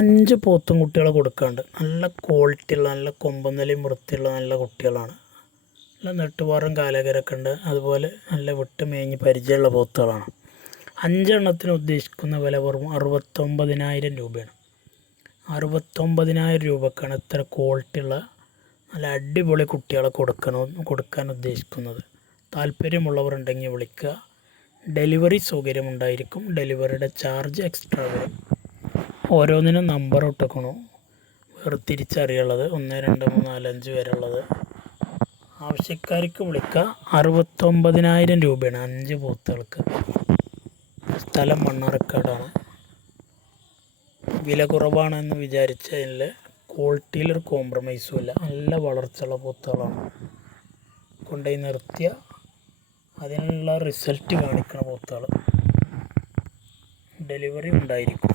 5 പോത്തും കുട്ടികളെ കൊടുക്കാണ്ട്. നല്ല ക്വാളിറ്റിയുള്ള നല്ല കൊമ്പുന്നലയും വൃത്തിയുള്ള നല്ല കുട്ടികളാണ്. നല്ല നെട്ടുപാറും കാലകരൊക്കെ ഉണ്ട്. അതുപോലെ നല്ല വിട്ട് മേഞ്ഞ് പരിചയമുള്ള പോത്തുകളാണ്. 5 എണ്ണത്തിന് ഉദ്ദേശിക്കുന്ന വില വെറും 69,000 രൂപയാണ്. 69,000 രൂപക്കാണ് ഇത്ര ക്വാളിറ്റിയുള്ള നല്ല അടിപൊളി കുട്ടികളെ കൊടുക്കാൻ ഉദ്ദേശിക്കുന്നത്. താല്പര്യമുള്ളവരുണ്ടെങ്കിൽ വിളിക്കുക. ഡെലിവറി സൗകര്യമുണ്ടായിരിക്കും. ഡെലിവറിയുടെ ചാർജ് എക്സ്ട്രാ വരും. ഓരോന്നിനും നമ്പർ ഇട്ടേക്കണു വേർതിരിച്ചറിയുള്ളത് 1 2 3 4 5 വരെ ഉള്ളത്. ആവശ്യക്കാർക്ക് വിളിക്കുക. 69,000 രൂപയാണ് 5 പോത്തുകൾക്ക്. സ്ഥലം മണ്ണാർക്കാടാണ്. വില കുറവാണെന്ന് വിചാരിച്ചതിൽ ക്വാളിറ്റിയിലൊരു കോംപ്രമൈസും ഇല്ല. നല്ല വളർച്ചയുള്ള പോത്തുകളാണ്. കൊണ്ടുപോയി നിർത്തിയ അതിനുള്ള റിസൾട്ട് കാണിക്കുന്ന പോത്തുകൾ. ഡെലിവറി ഉണ്ടായിരിക്കും.